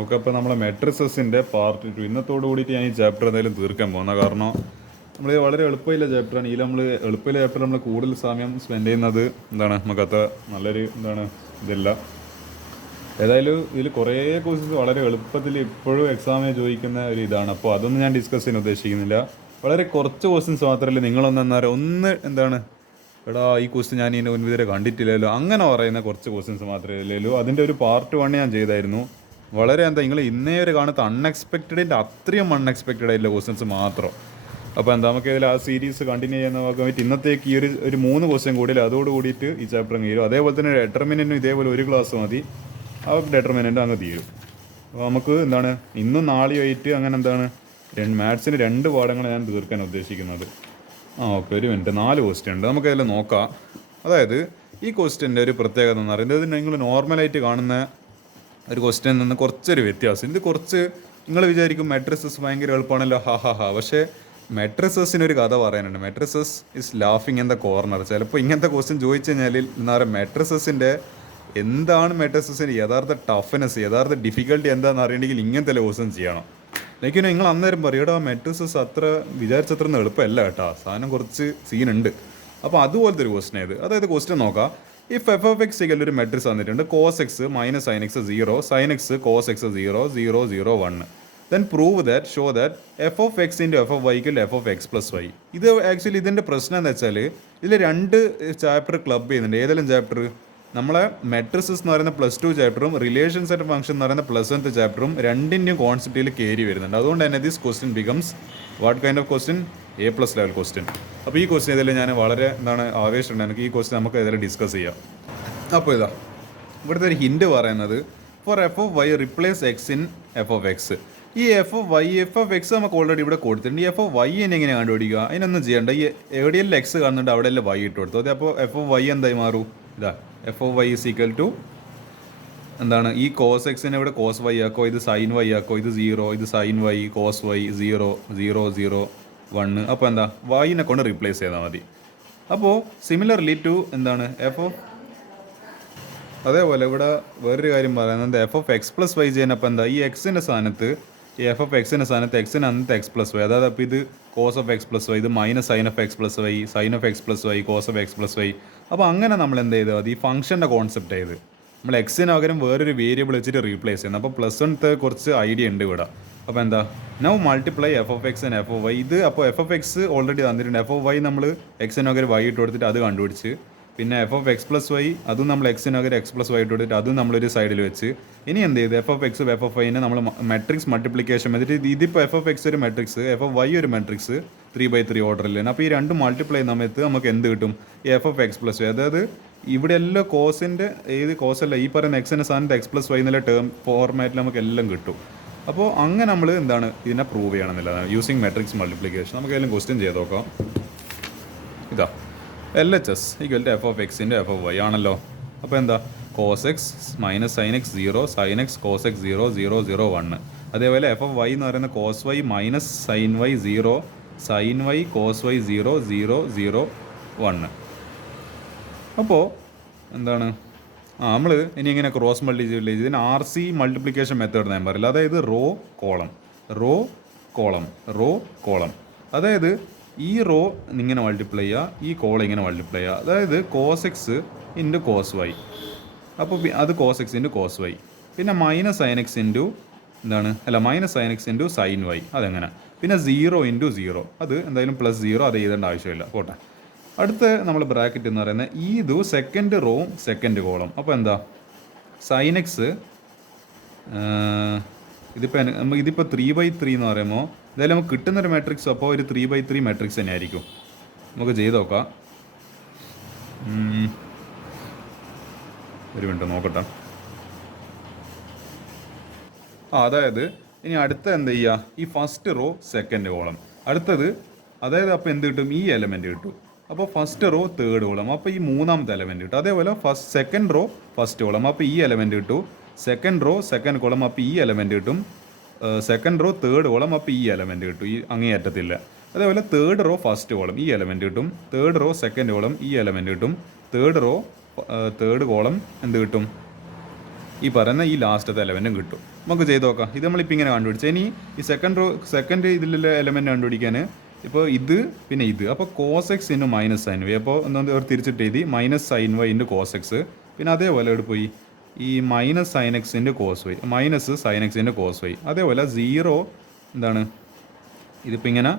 Okay, അപ്പോൾ നമ്മളെ മെട്രിസസിൻ്റെ part 2 ഇന്നത്തോടു കൂടിയിട്ട് ഞാൻ ഈ ചാപ്റ്റർ എന്തായാലും തീർക്കാൻ പോകുന്നത്. കാരണം നമ്മൾ വളരെ എളുപ്പമില്ല ചാപ്റ്ററാണ്. ഇതിൽ നമ്മൾ എളുപ്പമില്ല ചാപ്റ്റർ നമ്മൾ കൂടുതൽ സമയം സ്പെൻഡ് ചെയ്യുന്നത് നമുക്കത്ര നല്ലൊരു ഇതില്ല. ഏതായാലും ഇതിൽ കുറേ കോഴ്സസ് വളരെ എളുപ്പത്തിൽ ഇപ്പോഴും എക്സാമിന് ചോദിക്കുന്ന ഒരു ഇതാണ്. അപ്പോൾ അതൊന്നും ഞാൻ ഡിസ്കസ് ചെയ്യാൻ ഉദ്ദേശിക്കുന്നില്ല. വളരെ കുറച്ച് ക്വസ്റ്റ്യൻസ് മാത്രമല്ല നിങ്ങളൊന്ന് എടാ ഈ ക്വസ്റ്റ്യൻ ഞാൻ ഇതിൻ്റെ മുൻപ് ഇതുവരെ കണ്ടിട്ടില്ലല്ലോ അങ്ങനെ പറയുന്ന കുറച്ച് ക്വസ്റ്റ്യൻസ് മാത്രമേ ഇല്ലല്ലോ. അതിൻ്റെ ഒരു പാർട്ട് 1 ഞാൻ ചെയ്തായിരുന്നു. വളരെ നിങ്ങൾ ഇന്നേ ഒരു കാണുന്ന അൺഎക്സ്പെക്റ്റഡിൻ്റെ അത്രയും അൺഎക്സ്പെക്റ്റഡ് ആയിട്ടുള്ള ക്വസ്റ്റ്യൻസ് മാത്രം. അപ്പോൾ നമുക്ക് ഇതിൽ ആ സീരീസ് കണ്ടിന്യൂ ചെയ്യുന്ന നോക്കാൻ വേണ്ടി ഇന്നത്തേക്ക് ഈ ഒരു 3 ക്വസ്റ്റ്യൻ കൂടി അതോട് കൂടിയിട്ട് ഈ ചാപ്റ്റർ അങ്ങ് തീരും. അതേപോലെ തന്നെ ഡെറ്റർമിനൻറ്റും ഇതേപോലെ ഒരു ക്ലാസ് മതി, ആ ഡെറ്റർമിനൻറ്റും അങ്ങ് തീരും. അപ്പോൾ നമുക്ക് ഇന്നും നാളെയായിട്ട് മാത്സിന് 2 പാഠങ്ങൾ ഞാൻ തീർക്കാൻ ഉദ്ദേശിക്കുന്നത്. ഓക്കെ, ഒരു മിനിറ്റ്. 4 ക്വസ്റ്റ്യൻ ഉണ്ട്, നമുക്കതിൽ നോക്കാം. അതായത് ഈ ക്വസ്റ്റ്യൻ്റെ ഒരു പ്രത്യേകത എന്ന് പറയുന്നത് നിങ്ങൾ നോർമലായിട്ട് കാണുന്ന ഒരു ക്വസ്റ്റ്യൻ നിന്ന് കുറച്ചൊരു വ്യത്യാസം. ഇത് കുറച്ച് നിങ്ങൾ വിചാരിക്കും മെട്രിസസ് ഭയങ്കര എളുപ്പമാണല്ലോ, പക്ഷേ മെട്രിസസിനൊരു കഥ പറയാനുണ്ട്. മെട്രിസസ് ഇസ് ലാഫിങ് ഇൻ ദ കോർണർ. ചിലപ്പോൾ ഇങ്ങനത്തെ ക്വസ്റ്റ്യൻ ചോദിച്ചു കഴിഞ്ഞാൽ മെട്രിസസിൻ്റെ മെട്രിസസിൻ്റെ യഥാർത്ഥ ടഫ്നെസ്, യഥാർത്ഥ ഡിഫിക്കൽട്ടി എന്താണെന്ന് അറിയണമെങ്കിൽ ഇങ്ങനത്തെ ക്വസ്റ്റ്യൻ ചെയ്യണം. ലൈക്ക് നിങ്ങൾ അന്നേരം പറയും മെട്രിസസ് അത്ര വിചാരിച്ചത്ര എളുപ്പമല്ല കേട്ടോ, സാധനം കുറച്ച് സീനുണ്ട്. അപ്പോൾ അതുപോലത്തെ ഒരു ക്വസ്റ്റ്യൻ ഇത്. അതായത് ക്വസ്റ്റ്യൻ നോക്കാം. ഇഫ് എഫ് ഓഫ് എക്സ് ഒരു മെട്രിക്സ് തന്നിട്ടുണ്ട്, cos X minus sign X 0, sign X cos X 0, 0, 0, 1. Then prove that, show that f of x into f of വൈക്ക് f of X plus Y. ഇത് actually ഇതിൻ്റെ പ്രശ്നം എന്താ വെച്ചാൽ ഇതിൽ 2 chapter club ചെയ്യുന്നുണ്ട്. ഏതെങ്കിലും ചാപ്റ്റർ നമ്മളെ മെട്രിസസ് എന്ന് പറയുന്ന +2 ചാപ്റ്ററും റിലേഷൻസ് ആൻഡ് ഫംഗ്ഷൻ എന്ന് പറയുന്ന +1 ചാപ്റ്ററും രണ്ടിൻ്റെയും കോൺസെപ്റ്റിൽ കയറി വരുന്നുണ്ട്. അതുകൊണ്ട് തന്നെ this question becomes what kind of question? A+ level question. അപ്പോൾ ഈ ക്വസ്റ്റ്യൻ ഇതിൽ ഞാൻ വളരെ ആവേശമുണ്ട് എനിക്ക്. ഈ ക്വസ്റ്റ്യൻ നമുക്ക് ഇതിൽ ഡിസ്കസ് ചെയ്യാം. അപ്പോൾ ഇവിടുത്തെ ഒരു ഹിൻറ്റ് പറയുന്നത് for f of y replace x in f of x. ഈ എഫ് ഓഫ് എക്സ് നമുക്ക് ഓൾറെഡി ഇവിടെ കൊടുത്തിട്ടുണ്ട്. ഈ എഫ് ഓഫ് വൈ എങ്ങനെ കണ്ടുപിടിക്കുക? അതിനൊന്നും ചെയ്യേണ്ട. ഈ എവിടെയെല്ലാം എക്സ് കാണുന്നുണ്ട് അവിടെയെല്ലാം വൈ ഇട്ട് കൊടുത്തു. അതെ, അപ്പോൾ എഫ് ഓഫ് വൈ എന്തായി മാറും? F of y is equal to ഈ കോസ് എക്സിനെ ഇവിടെ കോസ് വൈ ആക്കോ, ഇത് സൈൻ വൈ ആക്കോ, ഇത് 0, ഇത് സൈൻ വൈ, കോസ് വൈ 0, 0, 0, 1. അപ്പോൾ വൈനെ കൊണ്ട് റീപ്ലേസ് ചെയ്താൽ മതി. അപ്പോൾ സിമിലർലി ടു എഫ് ഓഫ് അതേപോലെ ഇവിടെ വേറൊരു കാര്യം പറയുന്നത് f of X plus y ചെയ്യുന്നപ്പോൾ ഈ എക്സിൻ്റെ സ്ഥാനത്ത് ഈ എഫ് ഓഫ് എക്സിൻ്റെ സ്ഥാനത്ത് എക്സിന് അന്നത്തെ എക്സ് പ്ലസ് വൈ. അതായത് അപ്പോൾ ഇത് cos of X plus Y, ഇത് minus sign of X plus Y, sign of X plus Y, cos of X plus Y. അപ്പോൾ അങ്ങനെ നമ്മൾ ചെയ്താൽ മതി. ഈ ഫംഗ്ഷൻ്റെ കോൺസെപ്റ്റ് ചെയ്ത് നമ്മൾ എക്സിന് പകരം വേറൊരു വേരിയബിൾ വെച്ചിട്ട് റീപ്ലേസ് ചെയ്യുന്നത്. അപ്പോൾ +1 കുറച്ച് ഐഡിയ ഉണ്ട് ഇവിടെ. അപ്പോൾ now multiply f of x and f of y. ഇത് അപ്പോൾ എഫ് ഓഫ് എക്സ് ഓൾറെഡി തന്നിട്ടുണ്ട്. എഫ് ഓഫ് വൈ നമ്മൾ എക്സിന് പകരം വൈ ഇട്ട് കൊടുത്തിട്ട് അത് കണ്ടുപിടിച്ച്, പിന്നെ f of X plus y അതും നമ്മൾ എക്സിന് പകരം എക്സ് പ്ലസ് വൈ ഇട്ട് കൊടുത്തിട്ട് അതും നമ്മളൊരു സൈഡിൽ വെച്ച് ഇനി f of x f of വൈനെ നമ്മൾ മെട്രിക്സ് മൾട്ടിപ്ലിക്കേഷൻ വെച്ചിട്ട് ഇതിപ്പോൾ എഫ് ഓഫ് എക്സ് ഒരു മെട്രിക്സ്, എഫ് ഓഫ് വൈ ഒരു മെട്രിക്സ് 3/3 ഓർഡറിലാണ്. അപ്പോൾ ഈ 2 മൾട്ടിപ്ലൈ ചെയ്യുന്ന സമയത്ത് നമുക്ക് എന്ത് കിട്ടും? F of X plus y. അതായത് ഇവിടെ എല്ലാം കോസിൻ്റെ കോസല്ല ഈ പറയുന്ന എക്സിൻ്റെ സ്ഥാനത്ത് എക്സ് പ്ലസ് വൈ എന്നുള്ള ടേം ഫോർമാറ്റിൽ നമുക്ക് എല്ലാം കിട്ടും. അപ്പോൾ അങ്ങനെ നമ്മൾ ഇതിനെ പ്രൂവ് ചെയ്യണമെന്നില്ല യൂസിങ് മെട്രിക്സ് മൾട്ടിപ്ലിക്കേഷൻ. നമുക്ക് ഏതെങ്കിലും ക്വസ്റ്റ്യൻ ചെയ്ത് നോക്കാം. LHS equal to F of എക്സിൻ്റെ എഫ് ഓഫ് വൈ ആണല്ലോ. അപ്പോൾ cos X minus sign X 0, sign X cos X 0, 0, 0, 1. അതേപോലെ എഫ് ഓഫ് വൈ എന്ന് പറയുന്ന cos Y minus sine Y 0, sine Y cos Y 0, 0, 0, 1. അപ്പോൾ നമ്മൾ ഇനി ഇങ്ങനെ ക്രോസ് മൾട്ടിപ്ലൈ ചെയ്ത് ഇതിന് RC മൾട്ടിപ്ലിക്കേഷൻ മെത്തേഡ് ഞാൻ പറയില്ല. അതായത് raw column, raw column, raw column. അതായത് ഈ റോ ഇങ്ങനെ മൾട്ടിപ്ലൈ ചെയ്യുക, ഈ കോളം ഇങ്ങനെ മൾട്ടിപ്ലൈ ചെയ്യുക. അതായത് cos X into cos y, അപ്പോൾ അത് cos X into cos y. പിന്നെ minus sign X into minus sign X into sine y. അതെങ്ങനെ? പിന്നെ 0 ഇൻറ്റു 0, അത് എന്തായാലും +0, അത് എഴുതേണ്ട ആവശ്യമില്ല, പോട്ടെ. അടുത്ത നമ്മൾ ബ്രാക്കറ്റ് എന്ന് പറയുന്നത് ഇത് സെക്കൻഡ് റോ സെക്കൻഡ് കോളം. അപ്പോൾ സൈൻ എക്സ് ഇതിപ്പോൾ 3/3 എന്ന് പറയുമ്പോൾ എന്തായാലും നമുക്ക് കിട്ടുന്നൊരു മാട്രിക്സ് അപ്പോൾ ഒരു 3/3 മാട്രിക്സ് തന്നെ ആയിരിക്കും. നമുക്ക് ചെയ്ത് നോക്കാം. ഒരു മിനിറ്റ് നോക്കട്ടെ. അതായത് ഇനി അടുത്ത ചെയ്യുക? ഈ ഫസ്റ്റ് റോ സെക്കൻഡ് കോളം. അടുത്തത് അതായത് അപ്പോൾ എന്ത് കിട്ടും? ഈ എലമെൻറ്റ് കിട്ടും. അപ്പോൾ ഫസ്റ്റ് റോ തേർഡ് കോളം, അപ്പോൾ ഈ മൂന്നാമത്തെ എലമെൻറ്റ് കിട്ടും. അതേപോലെ സെക്കൻഡ് റോ ഫസ്റ്റ് കോളം, അപ്പോൾ ഈ എലമെൻറ്റ് കിട്ടും. സെക്കൻഡ് റോ സെക്കൻഡ് കോളം, അപ്പോൾ ഈ എലമെൻറ്റ് കിട്ടും. സെക്കൻഡ് റോ തേർഡ് കോളം, അപ്പോൾ ഈ എലമെൻറ്റ് കിട്ടും, ഈ അങ്ങേയറ്റത്തില്ല. അതേപോലെ തേർഡ് റോ ഫസ്റ്റ് കോളം, ഈ എലമെൻറ്റ് കിട്ടും. തേർഡ് റോ സെക്കൻഡ് കോളം, ഈ എലമെൻറ്റ് കിട്ടും. തേർഡ് റോ തേർഡ് കോളം എന്ത് കിട്ടും? ഈ പറയുന്ന ഈ ലാസ്റ്റത്തെ എലമെൻറ്റും കിട്ടും. നമുക്ക് ചെയ്ത് നോക്കാം. ഇത് നമ്മളിപ്പോൾ ഇങ്ങനെ കണ്ടുപിടിച്ചു. ഇനി ഈ സെക്കൻഡ് ഇതിലുള്ള എലമെൻറ്റ് കണ്ടുപിടിക്കാൻ ഇപ്പോൾ ഇത് പിന്നെ ഇത്. അപ്പോൾ cos X into minus sine Y. അപ്പോൾ എന്താ തിരിച്ചിട്ട് എഴുതി minus sine Y into cos X. പിന്നെ അതേപോലെ ഇവിടെ പോയി ഈ മൈനസ് സൈൻ എക്സിൻ്റെ കോസ് വൈ, മൈനസ് സൈൻ എക്സിൻ്റെ കോസ് വൈ. അതേപോലെ 0 എന്താണ് ഇതിപ്പോൾ ഇങ്ങനെ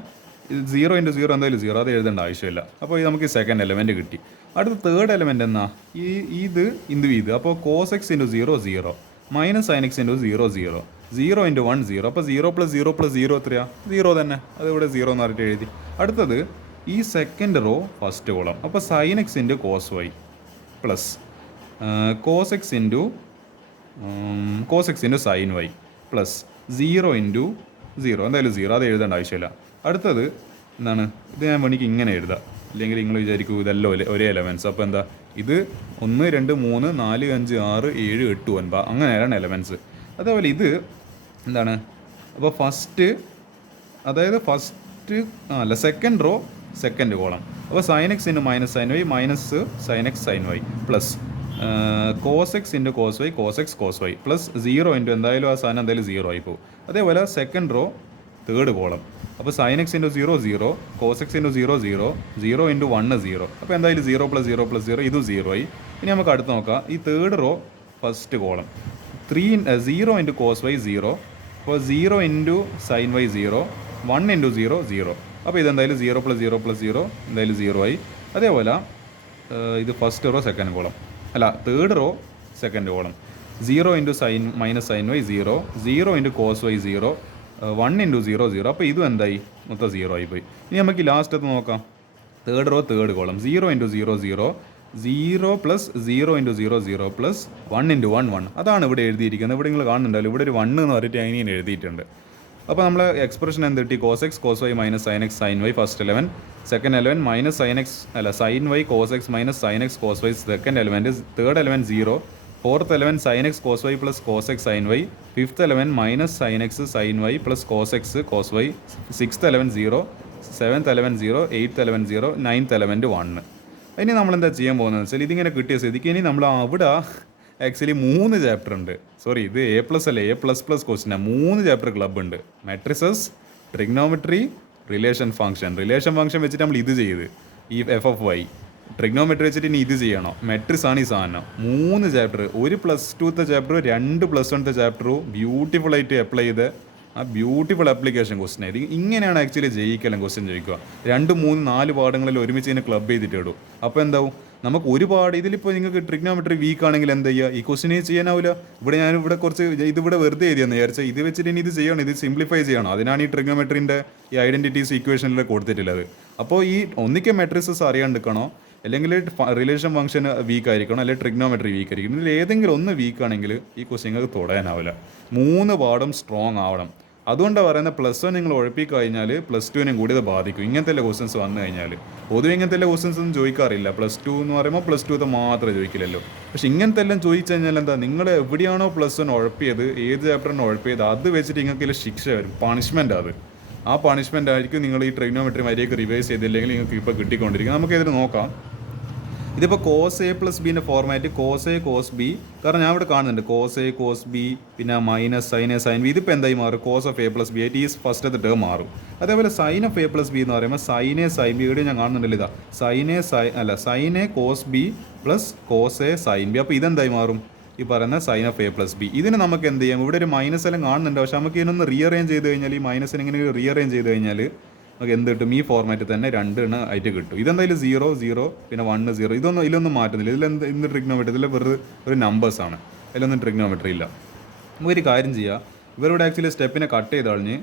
0 ഇൻറ്റു 0 എന്തായാലും 0, അത് എഴുതേണ്ട ആവശ്യമില്ല. അപ്പോൾ നമുക്ക് ഈ സെക്കൻഡ് എലമെൻറ്റ് കിട്ടി. അടുത്ത തേർഡ് എലമെൻറ്റ് എന്നാ ഇത് ഇൻറ്റു ഇത്. അപ്പോൾ cos X into 0 0, minus sign X into 0 0, 0 into 1 0. അപ്പോൾ 0 + 0 + 0 എത്രയാണ്? 0 തന്നെ. അതിവിടെ 0 എന്ന് പറഞ്ഞിട്ട് എഴുതി. അടുത്തത് ഈ സെക്കൻഡ് റോ ഫസ്റ്റ് കോളം. അപ്പോൾ sine X into cos Y plus cos X into sine Y plus 0 into 0, എന്തായാലും 0, അത് എഴുതേണ്ട ആവശ്യമില്ല. അടുത്തത് എന്താണ്? ഇത് ഞാൻ വേണമെങ്കിൽ ഇങ്ങനെ എഴുതാം, ഇല്ലെങ്കിൽ നിങ്ങൾ വിചാരിക്കൂ ഇതെല്ലാം ഒരേ എലമെൻറ്റ്സ്. അപ്പോൾ എന്താ ഇത് 1 2 3 4 5 6 7 8 9 അങ്ങനെയാണ് എലമെൻറ്റ്സ്. അതേപോലെ ഇത് എന്താണ്? അപ്പോൾ സെക്കൻഡ് റോ സെക്കൻഡ് കോളം. അപ്പോൾ sine X into minus sine Y minus sign X sine Y plus cos X into cos Y cos X cos Y plus 0 into എന്തായാലും ആ സാധനം എന്തായാലും 0 ആയി പോകും. അതേപോലെ സെക്കൻഡ് റോ തേർഡ് കോളം. അപ്പോൾ sine X into 0 0, cos X into 0 0, 0 into 1 0. അപ്പോൾ എന്തായാലും 0 + 0 + 0 ഇതും 0 ആയി. ഇനി നമുക്ക് അടുത്ത് നോക്കാം. ഈ third row first column 0 into cos Y 0, അപ്പോൾ 0 ഇൻറ്റു സൈൻ വൈ 0, 1 ഇൻറ്റു 0 0. അപ്പോൾ ഇതെന്തായാലും 0 + 0 + 0 എന്തായാലും 0 ആയി. അതേപോലെ ഇത് ഫസ്റ്റ് റോ സെക്കൻഡ് കോളം, അല്ല third row second column 0 into minus sine Y 0, 0 into cos Y 0, 1 into 0 0. അപ്പോൾ ഇതും എന്തായി? മൊത്തം 0 ആയിപ്പോയി. ഇനി നമുക്ക് ലാസ്റ്റത്ത് നോക്കാം. Third row third column 0 into 0 0, 0 plus 0 into 0 0 plus 1 into 1 1. അതാണ് ഇവിടെ എഴുതിയിരിക്കുന്നത്. ഇവിടെ നിങ്ങൾ കാണുന്നുണ്ടല്ലോ, ഇവിടെ ഒരു 1 എന്ന് പറഞ്ഞിട്ട് അതിനെ എഴുതിയിട്ടുണ്ട്. അപ്പോൾ നമ്മൾ എക്സ്പ്രഷൻ എന്ത് കിട്ടി? Cos X cos Y minus sign X sine Y first element, second element minus sine Y cos X minus sign X cos Y second element, third element 0, fourth element sine X cos Y plus cos X sine Y, fifth element minus sign X sine Y plus cos X cos Y, sixth element 0, seventh element 0, eighth element 0, ninth element 1. ഇനി നമ്മളെന്താ ചെയ്യാൻ പോകുന്നത് വെച്ചാൽ ഇതിങ്ങനെ കിട്ടിയ സ്ഥിതിക്ക് ഇനി നമ്മൾ അവിടെ ആക്ച്വലി 3 ചാപ്റ്റർ ഉണ്ട്. സോറി, ഇത് A+ അല്ല, A++ ക്വസ്റ്റിനാണ്. 3 ചാപ്റ്റർ ക്ലബ് ഉണ്ട്. മെട്രിസസ്, ട്രിഗ്നോമെട്രി, റിലേഷൻ ഫംഗ്ഷൻ വെച്ചിട്ട് നമ്മൾ ഇത് ചെയ്ത് ഈ FFY, ട്രിഗ്നോമെട്രി വെച്ചിട്ട് ഇനി ഇത് ചെയ്യണം. മെട്രിക്സ് ആണ് ഈ സാധനം. 3 ചാപ്റ്റർ, ഒരു +2ത്തെ ചാപ്റ്ററും 2 +1ത്തെ ചാപ്റ്ററും ബ്യൂട്ടിഫുൾ ആയിട്ട് അപ്ലൈ ചെയ്ത് ആ ബ്യൂട്ടിഫുൾ ആപ്ലിക്കേഷൻ ക്വസ്റ്റൻ ആയത്. ഇങ്ങനെയാണ് ആക്ച്വലി ജയിക്കലും ക്വസ്റ്റ്യൻ ചോദിക്കുക. 2 3 4 പാഠങ്ങളിൽ ഒരുമിച്ച് ഇതിനെ ക്ലബ് ചെയ്തിട്ട് ഇടും. അപ്പോൾ എന്താവും? നമുക്ക് ഒരുപാട് ഇതിലിപ്പോൾ നിങ്ങൾക്ക് ട്രിഗ്നോമെട്രി വീക്ക് ആണെങ്കിൽ എന്ത് ചെയ്യുക? ഈ ക്വസ്റ്റിനെ ചെയ്യാനാവില്ല. ഞാനിവിടെ കുറച്ച് ഇതിവിടെ വെറുതെ എഴുതിയെന്ന് വിചാരിച്ചാൽ ഇത് വെച്ചിട്ട് ഇനി ഇത് ചെയ്യണം, ഇത് സിംപ്ലിഫൈ ചെയ്യണം. അതിനാണ് ഈ ട്രിഗ്നോമെട്രിൻ്റെ ഈ ഐഡൻറ്റിറ്റീസ് ഇക്വേഷനിൽ കൊടുത്തിട്ടുള്ളത്. അപ്പോൾ ഈ ഒന്നിക്കെ മെട്രിസസ് അറിയാണ്ടിരിക്കണോ, അല്ലെങ്കിൽ റിലേഷൻ ഫംഗ്ഷൻ വീക്ക് ആയിരിക്കണം, അല്ലെങ്കിൽ ട്രിഗ്നോമെട്രി വീക്ക് ആയിരിക്കണം. ഇതിൽ ഏതെങ്കിലും ഒന്ന് വീക്ക് ആണെങ്കിൽ ഈ ക്വസ്റ്റ്യൻ നിങ്ങൾക്ക് തൊടാനാവില്ല. 3 പാഠം സ്ട്രോങ് ആവണം. അതുകൊണ്ടാണ് പറയുന്നത് +1 നിങ്ങൾ ഉഴപ്പിക്കഴിഞ്ഞാൽ +2നും കൂടി ഇത് ബാധിക്കും. ഇങ്ങനത്തെ ക്വസ്റ്റൻസ് വന്നു കഴിഞ്ഞാൽ പൊതുവെ ഇങ്ങനത്തെ ക്വസ്റ്റൻസ് ഒന്നും ചോദിക്കാറില്ല. +2 എന്ന് പറയുമ്പോൾ +2ത്തെ മാത്രമേ ചോദിക്കില്ലല്ലോ. പക്ഷെ ഇങ്ങനത്തെ എല്ലാം ചോദിച്ചു കഴിഞ്ഞാൽ എന്താ, നിങ്ങൾ എവിടെയാണോ +1 ഉഴപ്പിയത്, ഏത് ചാപ്റ്ററിന് ഉഴപ്പിയത്, അത് വെച്ചിട്ട് നിങ്ങൾക്ക് ശിക്ഷ വരും, പണിഷ്മെൻ്റ്. ആ പണിഷ്മെൻ്റ് ആയിരിക്കും നിങ്ങൾ ഈ ട്രിഗ്നോമെട്രി മര്യാദയ്ക്ക് റിവൈസ് ചെയ്തില്ലെങ്കിൽ നിങ്ങൾക്ക് ഇപ്പോൾ കിട്ടിക്കൊണ്ടിരിക്കും. നമുക്ക് ഇതിൽ നോക്കാം. ഇതിപ്പോൾ കോസ് A + ബിൻ്റെ format cos A cos B. കാരണം ഞാൻ ഇവിടെ കാണുന്നുണ്ട് കോസ് A കോസ് ബി, പിന്നെ minus sine A sine B. ഇതിപ്പോൾ എന്തായി മാറും? കോസ് ഓഫ് A + ബി ആയിട്ട് ഈ ഫസ്റ്റത്തെ ടേം മാറും. അതേപോലെ സൈൻ ഓഫ് A + ബി എന്ന് പറയുമ്പോൾ സൈൻ A സൈൻ ബി. ഇവിടെ ഞാൻ കാണുന്നുണ്ടല്ലോ, ഇതാ sine A cos B plus cos A sine B. അപ്പോൾ ഇതെന്തായി മാറും? ഈ പറയുന്ന സൈൻ ഓഫ് A + ബി. ഇതിന് നമുക്ക് എന്ത് ചെയ്യാം? ഇവിടെ ഒരു മൈനസ് എല്ലാം കാണുന്നുണ്ട്, പക്ഷെ നമുക്ക് ഇതിനൊന്ന് റീഅറേഞ്ച് ചെയ്ത് കഴിഞ്ഞാൽ, ഈ മൈനസിന് ഇങ്ങനെ റീഅറേഞ്ച് ചെയ്ത് കഴിഞ്ഞാൽ നമുക്ക് എന്ത് കിട്ടും? ഈ ഫോർമാറ്റിൽ തന്നെ 2 എണ്ണം ആയിട്ട് കിട്ടും. ഇതെന്തായാലും 0 0 പിന്നെ 1 0. ഇതിലൊന്നും മാറ്റുന്നില്ല. ഇന്ന് ട്രിഗ്നോമെട്രി ഇതിൽ വെറുതെ ഒരു നമ്പേഴ്സാണ്, അതിലൊന്നും ട്രിഗ്നോമെട്രി ഇല്ല. നമുക്കൊരു കാര്യം ചെയ്യാം. ഇവരുടെ ആക്ച്വലി സ്റ്റെപ്പിനെ കട്ട് ചെയ്ത് കളഞ്ഞ്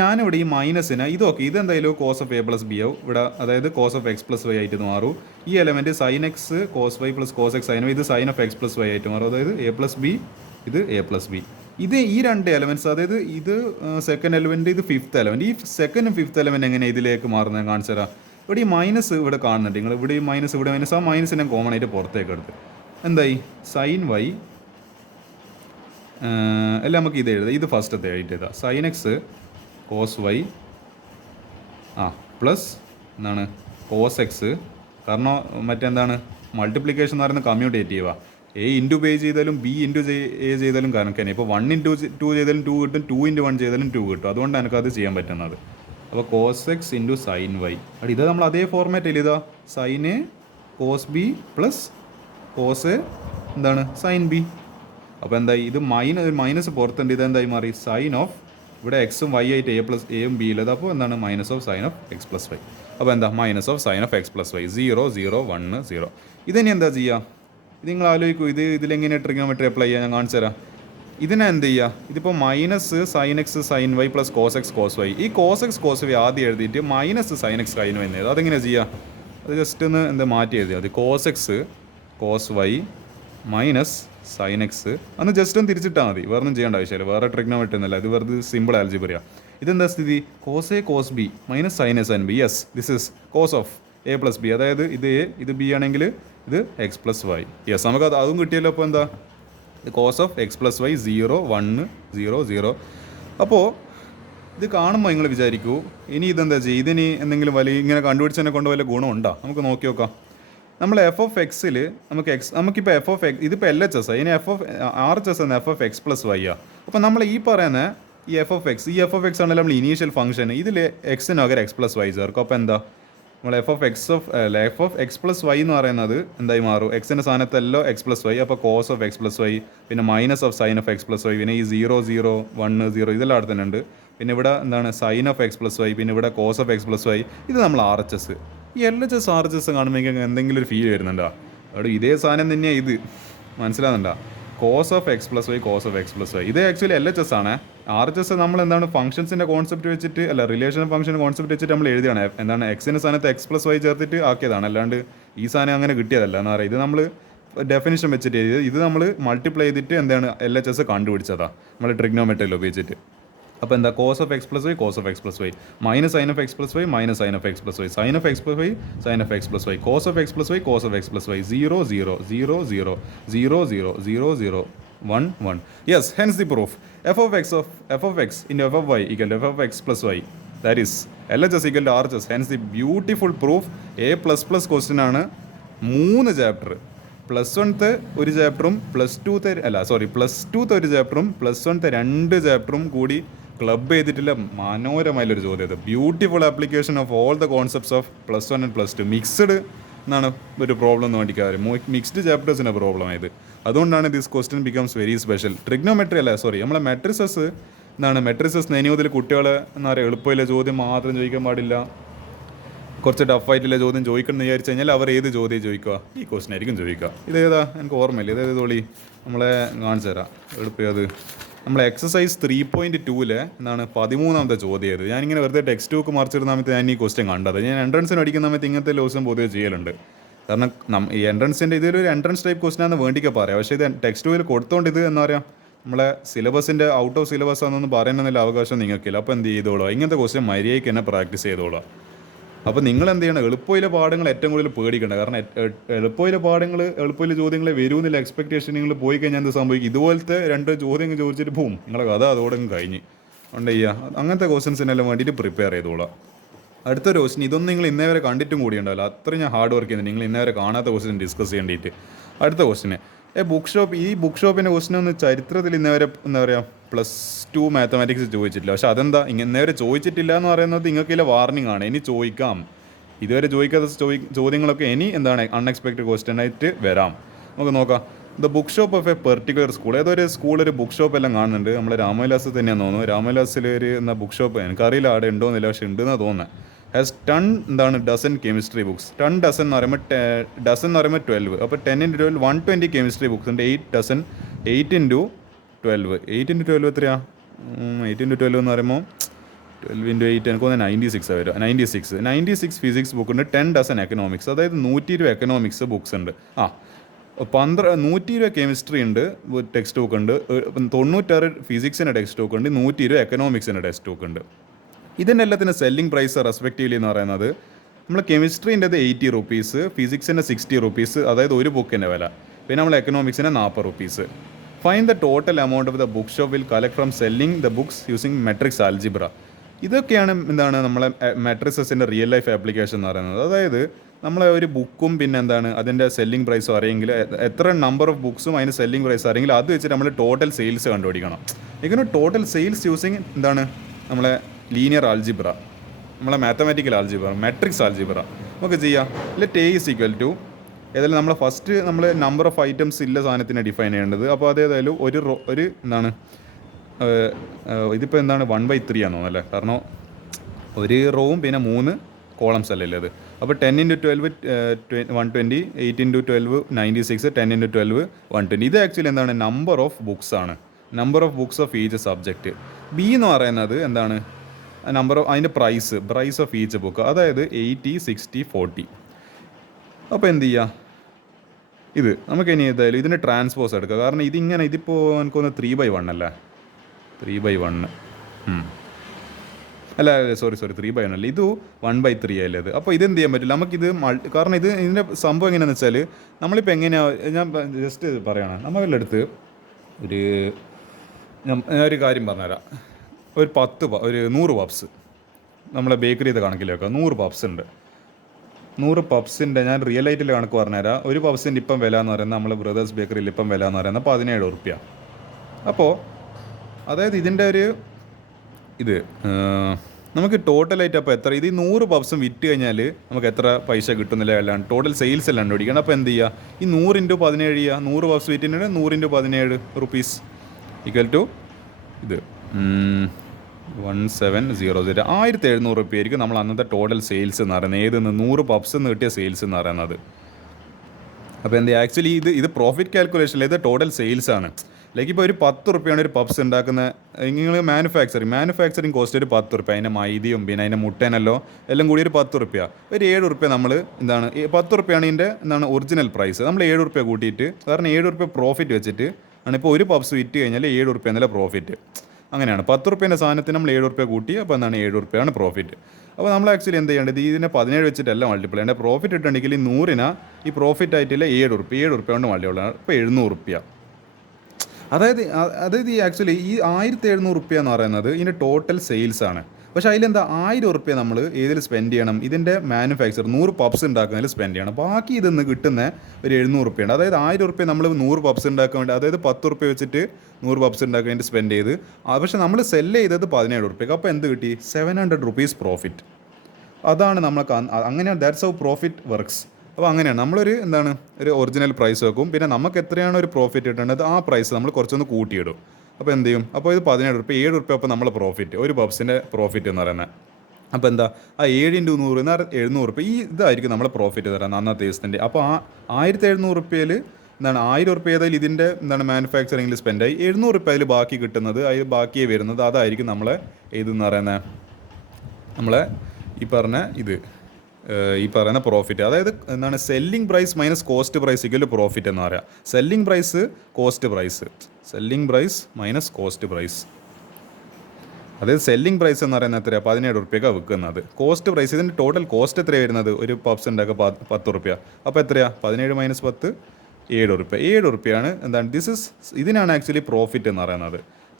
ഞാനിവിടെ ഈ മൈനസിന് ഇതൊക്കെ ഇതെന്തായാലും കോസ് ഓഫ് A + ബി ആവും ഇവിടെ, അതായത് കോസ് ഓഫ് X + Y ആയിട്ട് മാറും. ഈ element sine X cos Y plus cos X sine Y, ഇത് സൈൻ ഓഫ് X + Y ആയിട്ട് മാറും. അതായത് A + ബി, ഇത് A + ബി. ഇത് ഈ 2 എലമെൻറ്റ്സ്, അതായത് ഇത് സെക്കൻഡ് എലമെൻറ്റ്, ഇത് ഫിഫ്ത്ത് എലമെൻറ്റ്. ഈ സെക്കൻഡും ഫിഫ്ത്ത് എലമെൻറ്റ് എങ്ങനെ ഇതിലേക്ക് മാറുന്നത് കാണിച്ചു തരാം. ഇവിടെ ഈ മൈനസ് ഇവിടെ കാണുന്നുണ്ട് നിങ്ങൾ, ഇവിടെ ഈ മൈനസ് ഇവിടെ മൈനസ്, ആ മൈനസിനെ കോമൺ ആയിട്ട് പുറത്തേക്ക് എടുത്ത് എന്തായി? സൈൻ വൈ എല്ലാം നമുക്ക് ഇത് എഴുതാം. ഇത് ഫസ്റ്റത്തെ ആയിട്ട് എഴുതാം. Sine X cos Y plus എന്താണ് കോസ് എക്സ്, കാരണം മറ്റെന്താണ് മൾട്ടിപ്ലിക്കേഷൻ എന്ന് പറയുന്നത് കമ്മ്യൂട്ടേറ്റീവാണ്. എ ഇൻറ്റു പേ ചെയ്താലും ബി ഇൻറ്റു എ ചെയ്താലും കണക്ക് തന്നെ. ഇപ്പോൾ 1 ഇൻറ്റു 2 ചെയ്താലും 2 കിട്ടും, 2 ഇൻറ്റു 1 ചെയ്താലും 2 കിട്ടും. അതുകൊണ്ടാണ് എനിക്കത് ചെയ്യാൻ പറ്റുന്നത്. അപ്പോൾ cos X into sine Y, അത് ഇത് നമ്മൾ അതേ ഫോർമാറ്റിൽ ഇതാ sine A cos B plus cos എന്താണ് സൈൻ ബി. അപ്പോൾ എന്തായി, ഇത് മൈനസ് പുറത്തുണ്ട്, ഇതെന്തായി മാറി സൈൻ ഓഫ്, ഇവിടെ എക്സും വൈ ആയിട്ട് എ പ്ലസ് എയും ബി ഉള്ളത്, അപ്പോൾ എന്താണ് minus of sine of X plus Y. അപ്പോൾ എന്താ minus of sine of X plus Y, 0 0 1 0. ഇതിനി എന്താ ചെയ്യുക, ഇത് നിങ്ങൾ ആലോചിക്കൂ, ഇതിലെങ്ങനെ ട്രിഗണോമെട്രി അപ്ലൈ ചെയ്യുക, ഞാൻ കാണിച്ചു തരാം. ഇതിനെ എന്ത് ചെയ്യുക, ഇതിപ്പോൾ minus sign X sine Y plus cos X cos Y, ഈ കോസ് എക്സ് കോസ് വൈ ആദ്യം എഴുതിയിട്ട് minus sign X sine Y എന്ന്, അതെങ്ങനെയാണ് ചെയ്യുക, അത് ജസ്റ്റ് ഒന്ന് എന്താ മാറ്റി എഴുതിയാൽ മതി. Cos X cos Y minus sign X അന്ന് ജസ്റ്റ് ഒന്ന് തിരിച്ചിട്ടാൽ മതി, വേറെ ഒന്നും ചെയ്യേണ്ട ആവശ്യമില്ല, വേറെ ട്രിഗ്നോമെട്രി ഒന്നുമില്ല, ഇത് വെറുതെ സിമ്പിൾ ആൽജിബ്ര. ഇതെന്താ സ്ഥിതി, cos A cos B minus sine A sine B, yes this is cos of A plus B, അതായത് ഇത് എ ഇത് ബി ആണെങ്കിൽ ഇത് എക്സ് പ്ലസ് വൈ, യെസ് നമുക്ക് അതും കിട്ടിയല്ലോ. അപ്പോൾ എന്താ cos of X plus Y 0 1 0 0. അപ്പോൾ ഇത് കാണുമ്പോൾ നിങ്ങൾ വിചാരിക്കൂ ഇനി ഇതെന്താ ചെയ്യുക, ഇതിനി എന്തെങ്കിലും വലിയ ഇങ്ങനെ കണ്ടുപിടിച്ചതിനെ കൊണ്ട് വല്ല ഗുണമുണ്ടോ, നമുക്ക് നോക്കി നോക്കാം. നമ്മൾ എഫ് ഓഫ് എക്സിൽ നമുക്കിപ്പോൾ എഫ് ഓഫ് എക്സ് ഇതിപ്പോൾ എൽ എച്ച് എസ് ഇനി f of R H S എന്ന f of X plus y ആ. അപ്പോൾ നമ്മൾ ഈ പറയുന്ന ഈ എഫ് ഓഫ് എക്സ് ആണല്ലോ നമ്മൾ ഇനീഷ്യൽ ഫംഗ്ഷൻ, ഇതിൽ എക്സിന് പകരം എക്സ് പ്ലസ് വൈ ചേർക്കും. അപ്പോൾ എന്താ നമ്മൾ f of X plus y എന്ന് പറയുന്നത് എന്തായി മാറും, എക്സിൻ്റെ സ്ഥാനത്തല്ലോ എക്സ് പ്ലസ് വൈ, അപ്പോൾ cos of X plus Y, പിന്നെ minus of sine of X plus Y, പിന്നെ ഈ 0 0 1 0 ഇതെല്ലാം അവിടെ തന്നെ ഉണ്ട്. പിന്നെ ഇവിടെ എന്താണ് sine of X plus Y, പിന്നെ ഇവിടെ cos of X plus Y, ഇത് നമ്മൾ ആർ എച്ച് എസ്. ഈ L H S R H S കാണുമ്പോൾ എന്തെങ്കിലും ഒരു ഫീൽ വരുന്നുണ്ടോ, അവിടെ ഇതേ സാധനം തന്നെയാണ് ഇത്, മനസ്സിലാകുന്നുണ്ടോ, cos of X plus Y cos of X plus Y, ഇത് ആക്ച്വലി എൽ എച്ച് എസ് ആണ്. ആർ എച്ച് എസ് നമ്മൾ എന്താണ് ഫംഗ്ഷൻസിൻ്റെ കോൺസെപ്റ്റ് വെച്ചിട്ട് അല്ല റിലേഷൻ ഫംഗ്ഷൻ കോൺസെപ്റ്റ് വെച്ചിട്ട് നമ്മൾ എഴുതിയാണ്, എന്താണ് എക്സിൻ്റെ സ്ഥാനത്ത് എക്സ് പ്ലസ് വൈ ചേർത്തിട്ട് ആക്കിയതാണ്, അല്ലാണ്ട് ഈ സാധനം അങ്ങനെ കിട്ടിയതല്ല എന്ന് പറയാം. ഇത് നമ്മൾ ഡെഫിനിഷൻ വെച്ചിട്ട് എഴുതിയത്, ഇത് നമ്മൾ മൾട്ടിപ്ലൈ ചെയ്തിട്ട് എന്താണ് എൽ എച്ച് എസ് കണ്ടുപിടിച്ചതാണ് നമ്മൾ ട്രിഗ്നോമെട്രിയിൽ ഉപയോഗിച്ചിട്ട്. അപ്പോൾ എന്താ cos of X plus Y cos of X plus Y minus sign of X plus Y minus sign of X plus Y sign of X plus Y sign of X plus Y cos of X plus Y cos of X plus Y 0 0 0 0 0 0 0 0 1 1. Yes, hence the proof f of x into f of y equal to f of x plus y, that is LHS equal to RHS. Hence the beautiful proof. A++ question ആണ് 3 chapter, +1ത്തെ ഒരു ചാപ്റ്ററും +2ത്തെ ഒരു ചാപ്റ്ററും +1ത്തെ 2 ചാപ്റ്ററും കൂടി club ചെയ്തിട്ടുള്ള മനോഹരമായുള്ളൊരു ചോദ്യം. അത് beautiful application of all the concepts of +1 and +2. Mixed എന്നാണ് ഒരു problem എന്ന് വേണ്ടിക്കാറ്, മിക്സ്ഡ് ചാപ്റ്റേഴ്സിൻ്റെ പ്രോബ്ലം ആയത്. അതുകൊണ്ടാണ് this question becomes very special. Trigonometry അല്ല നമ്മളെ മെട്രിസസ് എന്താണ്, മെട്രിസസ് ഇനി മുതൽ കുട്ടികൾ എന്താ പറയുക എളുപ്പമില്ല ചോദ്യം മാത്രം ചോദിക്കാൻ പാടില്ല, കുറച്ച് ടഫായിട്ടുള്ള ചോദ്യം ചോദിക്കണം എന്ന് വിചാരിച്ചു കഴിഞ്ഞാൽ അവർ ഏത് ചോദ്യം ചോദിക്കുക, ഈ ക്വസ്റ്റ്യൻ ആയിരിക്കും ചോദിക്കുക. ഇതേതാ എനിക്ക് ഓർമ്മയില്ല, ഇതേത് തോളി നമ്മളെ കാണിച്ചു തരാം എളുപ്പം. അത് നമ്മൾ എക്സസൈസ് 3.2 എന്താണ് 13ാമത്തെ ചോദ്യം ഇത്. ഞാനിങ്ങനെ വെറുതെ ടെക്സ്റ്റ് ബുക്ക് മറിച്ചിരുന്ന സമയത്ത് ഞാൻ ഈ ക്വസ്റ്റ്യൻ കണ്ടത്. ഞാൻ എൻട്രൻസിന് പഠിക്കുന്ന സമയത്ത് ഇങ്ങനത്തെ ക്വസ്റ്റ്യൻ പൊതുവെ ചെയ്യലുണ്ട്. കാരണം ഈ എൻട്രൻസിൻ്റെ ഇതൊരു എൻട്രൻസ് ടൈപ്പ് ക്വസ്റ്റ്യൻ ആണെന്ന് വേണ്ടിയൊക്കെ പറയാം, പക്ഷേ ഇത് ടെക്സ്റ്റ് ബുക്കിൽ കൊടുത്തോണ്ട് ഇത് എന്താ പറയുക നമ്മളെ സിലബസിൻ്റെ ഔട്ട് ഓഫ് സിലബസ് ആണെന്നൊന്നും പറയുന്നതിൽ അവകാശം നിങ്ങൾക്കില്ല. അപ്പോൾ എന്ത് ചെയ്തോളൂ, ഇങ്ങനത്തെ ക്വസ്റ്റ്യൻ മര്യാദയ്ക്ക് തന്നെ പ്രാക്ടീസ് ചെയ്തോളൂ. അപ്പോൾ നിങ്ങൾ എന്ത് ചെയ്യണം, എളുപ്പയിലെ പാഠങ്ങൾ ഏറ്റവും കൂടുതൽ പേടിക്കേണ്ട. കാരണം എളുപ്പയിലെ ചോദ്യങ്ങൾ വരുമെന്നില്ല എക്സ്പെക്ടേഷൻ നിങ്ങൾ പോയി കഴിഞ്ഞാൽ എന്ത് സംഭവിക്കും, ഇതുപോലത്തെ 2 ചോദ്യങ്ങൾ ചോദിച്ചിട്ട് പോവും നിങ്ങളെ കഥ അതോടെ കഴിഞ്ഞ് ഉണ്ട് ചെയ്യുക. അങ്ങനത്തെ ക്വസ്റ്റ്യൻസിനെല്ലാം വേണ്ടിയിട്ട് പ്രിപ്പയർ ചെയ്തോളാം. അടുത്തൊരു ക്വസ്റ്റ്യൻ, ഇതൊന്നും നിങ്ങൾ ഇന്നേ വരെ കണ്ടിട്ടും കൂടി ഉണ്ടാവില്ല, അത്രയും ഞാൻ ഹാർഡ് വർക്ക് ചെയ്യുന്നത് നിങ്ങൾ ഇന്നേ വരെ കാണാത്ത ക്വസ്റ്റ്യൻ ഡിസ്കസ് ചെയ്യേണ്ടിയിട്ട്. അടുത്ത ക്വസ്റ്റ്യന് ബുക്ക് ഷോപ്പിൻ്റെ ക്വസ്റ്റ്യൻ ഒന്ന് ചരിത്രത്തിൽ ഇന്നേ വരെ എന്താ പറയുക +2 മാത്തമാറ്റിക്സ് ചോദിച്ചിട്ടില്ല. പക്ഷെ അതെന്താ ഇന്നേ വരെ ചോദിച്ചിട്ടില്ല എന്ന് പറയുന്നത് നിങ്ങൾക്കില്ല വാർണിംഗ് ആണ്, ഇനി ചോദിക്കാം. ഇതുവരെ ചോദിക്കാത്ത ചോദ്യങ്ങളൊക്കെ ഇനി എന്താണ് അൺഎക്സ്പെക്റ്റഡ് ക്വസ്റ്റ്യൻ ആയിട്ട് വരാം. നമുക്ക് നോക്കാം. The book shop of A particular school, ഏതൊരു സ്കൂളൊരു ബുക്ക് ഷോപ്പ് എല്ലാം കാണുന്നുണ്ട്. നമ്മൾ രാമവിലാസ് തന്നെയാണെന്ന് തോന്നുന്നു. രാമവിലാസിൽ ഒരു എന്താ ബുക്ക് ഷോപ്പ് എനിക്കറിയില്ല അവിടെ ഉണ്ടോയെന്നില്ല, പക്ഷെ ഉണ്ടെന്നാണ് തോന്നുന്നത്. ഹാസ് 10 എന്താണ് ഡസൻ കെമിസ്ട്രി ബുക്സ്. 10 ഡസൻ എന്ന് പറയുമ്പോൾ 12. അപ്പോൾ 10 × 12 120 കെമിസ്ട്രി ബുക്സ് ഉണ്ട്. 8 ഡസൻ 8 × 12 8 × 12 എത്രയാ, 8 × 12 എന്ന് പറയുമ്പോൾ 12 × 8 എനിക്ക് തോന്നുന്നത് 96 വരും. 96 ഫിസിക്സ് ബുക്ക് ഉണ്ട്. 10 ഡസൻ എക്കണോമിക്സ്, അതായത് 120 എക്കണോമിക്സ് ബുക്സ് ഉണ്ട്. 120 കെമിസ്ട്രി ഉണ്ട് ടെക്സ്റ്റ് ബുക്ക് ഉണ്ട്. 96 ഫിസിക്സിൻ്റെ ടെക്സ്റ്റ് ബുക്ക് ഉണ്ട്. 120 എക്കണോമിക്സിൻ്റെ ടെക്സ്റ്റ് ബുക്ക് ഉണ്ട്. ഇതിൻ്റെ എല്ലാത്തിൻ്റെ സെല്ലിംഗ് പ്രൈസ് റെസ്പെക്റ്റീവ്ലി എന്ന് പറയുന്നത് നമ്മൾ കെമിസ്ട്രീൻ്റെത് 80 റുപ്പീസ്, ഫിസിക്സിൻ്റെ 60 റുപ്പീസ്, അതായത് ഒരു ബുക്കിൻ്റെ വില. പിന്നെ നമ്മൾ എക്കണോമിക്സിന് 40 rupees. Fine the total amount of the book shop will collect from selling the books using matrix algebra. ഇതൊക്കെയാണ് എന്താണ് നമ്മളെ മെട്രിക്സസിൻ്റെ റിയൽ ലൈഫ് ആപ്ലിക്കേഷൻ എന്ന് പറയുന്നത്. അതായത് നമ്മളെ ഒരു ബുക്കും പിന്നെ എന്താണ് അതിൻ്റെ സെല്ലിംഗ് പ്രൈസും അറിയെങ്കിൽ എത്ര നമ്പർ ഓഫ് ബുക്സും അതിന് സെല്ലിംഗ് പ്രൈസ് അറിയെങ്കിൽ അത് വെച്ചിട്ട് നമ്മൾ ടോട്ടൽ സെയിൽസ് കണ്ടുപിടിക്കണം. ഇങ്ങനെ ടോട്ടൽ സെയിൽസ് യൂസിങ് എന്താണ് നമ്മളെ ലീനിയർ ആൾജിബ്ര, നമ്മളെ മാത്തമാറ്റിക്കൽ ആൾജിബ്ര, മെട്രിക്സ് ആൾജിബ്ര നമുക്ക് ചെയ്യാം. Let A is equal to ഏതായാലും നമ്മൾ ഫസ്റ്റ് നമ്മൾ നമ്പർ ഓഫ് ഐറ്റംസ് ഇല്ല സാധനത്തിനെ ഡിഫൈൻ ചെയ്യേണ്ടത്. അപ്പോൾ അതേതായാലും ഒരു എന്താണ് ഇതിപ്പോൾ എന്താണ് 1/3 ആണെന്ന് തോന്നുന്നല്ലേ, കാരണം ഒരു റോവും പിന്നെ 3 കോളംസ് അല്ലേ അത്. അപ്പോൾ 10 × 12 120, 8 × 12 96, 10 × 12 120. ഇത് ആക്ച്വലി എന്താണ് നമ്പർ ഓഫ് ബുക്സ് ആണ്, number of books of each subject. B എന്ന് പറയുന്നത് എന്താണ് നമ്പർ ഓഫ് അതിൻ്റെ പ്രൈസ് ഓഫ് ഈച്ച് ബുക്ക്, അതായത് 80, 60, 40. അപ്പോൾ എന്ത് ചെയ്യുക, ഇത് നമുക്ക് ഇനി ഏതായാലും ഇതിൻ്റെ ട്രാൻസ്പോസ് എടുക്കുക. കാരണം ഇതിപ്പോൾ എനിക്കൊന്ന് 3/1 അല്ലേ, 3/1 അല്ല സോറി 3/1 അല്ല, ഇത് 1/3 അല്ലേ ഇത്. അപ്പോൾ ഇതെന്ത് ചെയ്യാൻ പറ്റില്ല നമുക്കിത് കാരണം ഇതിൻ്റെ സംഭവം എങ്ങനെയാണെന്ന് വെച്ചാൽ നമ്മളിപ്പോൾ എങ്ങനെയാണ് ഞാൻ ജസ്റ്റ് പറയുകയാണ്, നമ്മളുടെ അടുത്ത് ഞാൻ ഒരു കാര്യം പറഞ്ഞുതരാം. ഒരു 100 പപ്സ് നമ്മളെ ബേക്കറി ചെയ്ത കണക്കിലേക്ക് 100 പപ്സ് ഉണ്ട്. 100 പപ്സിൻ്റെ ഞാൻ റിയൽ ആയിട്ടിൽ കണക്ക് പറഞ്ഞുതരാം. ഒരു പപ്സിൻ്റെ ഇപ്പം വില എന്ന് പറയുന്നത് നമ്മളെ ബ്രദേഴ്സ് ബേക്കറിയിൽ ഇപ്പം വില എന്ന് പറയുന്നത് 17 റുപ്യ. അപ്പോൾ അതായത് ഇതിൻ്റെ ഇത് നമുക്ക് ടോട്ടലായിട്ട് അപ്പോൾ എത്ര ഇത് 100 പപ്സും വിറ്റ് കഴിഞ്ഞാൽ നമുക്ക് എത്ര പൈസ കിട്ടുന്നില്ല എല്ലാം ടോട്ടൽ സെയിൽസ് എല്ലാം കണ്ടുപിടിക്കണം. അപ്പോൾ എന്ത് ചെയ്യുക, ഈ 100 × 17 ചെയ്യുക. 100 പപ്സ് വിറ്റിട്ടുണ്ട് 100 × 17 റുപ്പീസ് ഈക്വൽ ടു ഇത് 1700 1700 റുപ്യ ആയിരിക്കും നമ്മൾ അന്നത്തെ ടോട്ടൽ സെയിൽസ് എന്ന് പറയുന്നത്. ഏതെന്ന് 100 പപ്സ് എന്ന് കിട്ടിയ സെയിൽസ് എന്ന് പറയുന്നത്. അപ്പോൾ എന്താ ആക്ച്വലി ഇത് പ്രോഫിറ്റ് കാൽക്കുലേഷനിൽ ഇത് ടോട്ടൽ സെയിൽസ് ആണ്. ലൈക്ക് ഇപ്പോൾ ഒരു 10 റുപ്യാണ് ഒരു പപ്സ് ഉണ്ടാക്കുന്ന നിങ്ങൾ മാനുഫാക്ചറിങ് കോസ്റ്റ് ഒരു 10 റുപ്യ. അതിൻ്റെ മൈദയും പിന്നെ അതിൻ്റെ മുട്ടേനല്ലോ എല്ലാം കൂടി ഒരു 10 റുപ്യ. ഒരു 7 റുപ്യ നമ്മൾ എന്താണ് 10 റുപ്യാണ് ഇതിൻ്റെ എന്താണ് ഒറിജിനൽ പ്രൈസ്. നമ്മൾ 7 റുപ്യ കൂട്ടിയിട്ട് കാരണം 7 റുപ്യ പ്രോഫിറ്റ് വെച്ചിട്ട് ആണ് ഇപ്പോൾ ഒരു പപ്സ് വിറ്റ് കഴിഞ്ഞാൽ 7 റുപ്യ എന്നല്ല പ്രോഫിറ്റ്. അങ്ങനെയാണ് 10 റുപ്യേൻ്റെ സാധനത്തിന് നമ്മൾ 7 റുപ്യ കൂട്ടി, അപ്പോൾ എന്താണ് 7 റുപ്യാണ് പ്രോഫിറ്റ്. അപ്പോൾ നമ്മൾ ആക്ച്വലി എന്ത് ചെയ്യേണ്ടത്, ഇതിനെ 17 വെച്ചിട്ടല്ല മൾട്ടിപ്ലൈ ചെയ്യേണ്ടത്. പ്രോഫിറ്റ് ഇട്ടുണ്ടെങ്കിൽ ഈ 100ന് ഈ പ്രോഫിറ്റ് ആയിട്ടില്ല 7 റുപ്യ കൊണ്ട് മൾട്ടിപ്ലൈ. ഇപ്പോൾ 700 റുപ്യ. അതായത് ഈ ആക്ച്വലി ഈ 1700 റുപ്യ എന്ന് പറയുന്നത് ഇതിൻ്റെ ടോട്ടൽ സെയിൽസ് ആണ്. പക്ഷേ അതിലെന്താ 1000 റുപ്യ നമ്മൾ ഏതിൽ സ്പെൻഡ് ചെയ്യണം, ഇതിൻ്റെ മാനുഫാക്ചർ 100 പപ്സ് ഉണ്ടാക്കുന്നതിൽ സ്പെൻഡ് ചെയ്യണം. ബാക്കി ഇതിന്ന് കിട്ടുന്ന ഒരു 700 റുപ്യയുണ്ട്. അതായത് 1000 റുപ്യ നമ്മൾ 100 പപ്സ് ഉണ്ടാക്കാൻ വേണ്ടി, അതായത് 10 റുപ്യ വെച്ചിട്ട് 100 പപ്സ് ഉണ്ടാക്കാൻ വേണ്ടി സ്പെൻഡ് ചെയ്ത്. പക്ഷേ നമ്മൾ സെല്ല് ചെയ്തത് 17 റുപ്യക്ക്. അപ്പോൾ എന്ത് കിട്ടി, 700 റുപ്പീസ് പ്രോഫിറ്റ്. അതാണ് നമ്മൾക്ക് അങ്ങനെയാണ്, ദാറ്റ്സ് ഹൗ പ്രോഫിറ്റ് വർക്ക്സ്. അപ്പോൾ അങ്ങനെയാണ് നമ്മളൊരു എന്താണ് ഒരു ഒറിജിനൽ പ്രൈസ് വെക്കും. പിന്നെ നമുക്ക് എത്രയാണ് ഒരു പ്രോഫിറ്റ് കിട്ടേണ്ടത് ആ പ്രൈസ് നമ്മൾ കുറച്ചൊന്ന് കൂട്ടിയിടും. അപ്പോൾ എന്ത് ചെയ്യും, അപ്പോൾ ഇത് 17 റുപ്യ 7 റുപ്യ അപ്പോൾ നമ്മളെ പ്രോഫിറ്റ്, ഒരു പപ്സിൻ്റെ പ്രോഫിറ്റ് എന്ന് പറയുന്നത്. അപ്പോൾ എന്താ ആ 7 × 100 എന്നാൽ 700 റുപ്യ. ഈ ഇതായിരിക്കും നമ്മളെ പ്രോഫിറ്റ് തരാൻ അന്നത്തെ ദിവസത്തിൻ്റെ. അപ്പോൾ ആ 1700 റുപ്യയിൽ എന്താണ് 1000 റുപ്യ ഏതായാലും ഇതിൻ്റെ എന്താണ് മാനുഫാക്ചറിങ്ങിൽ സ്പെൻഡായി. 700 റുപ്യ അതിൽ ബാക്കി കിട്ടുന്നത്, അതിൽ ബാക്കിയേ വരുന്നത്, അതായിരിക്കും നമ്മളെ ഇതെന്ന് പറയുന്നത് നമ്മളെ ഈ പറയുന്ന പ്രോഫിറ്റ്. അതായത് എന്താണ് selling price minus cost price equal profit എന്ന് പറയാം. Selling price minus cost price. അതായത് സെല്ലിംഗ് പ്രൈസ് എന്ന് പറയുന്നത് എത്രയാണ്, 17 റുപ്യക്കാണ് വിൽക്കുന്നത്. കോസ്റ്റ് പ്രൈസ് ഇതിൻ്റെ ടോട്ടൽ കോസ്റ്റ് എത്രയാണ് വരുന്നത്, ഒരു പപ്സ് ഉണ്ടാക്കുക 10 റുപ്യ. അപ്പോൾ എത്രയാണ് 17 - 10 7 റുപ്യ. 7 റുപ്യാണ് എന്താണ് ഇതിനാണ് ആക്ച്വലി പ്രോഫിറ്റ് എന്ന് പറയുന്നത്.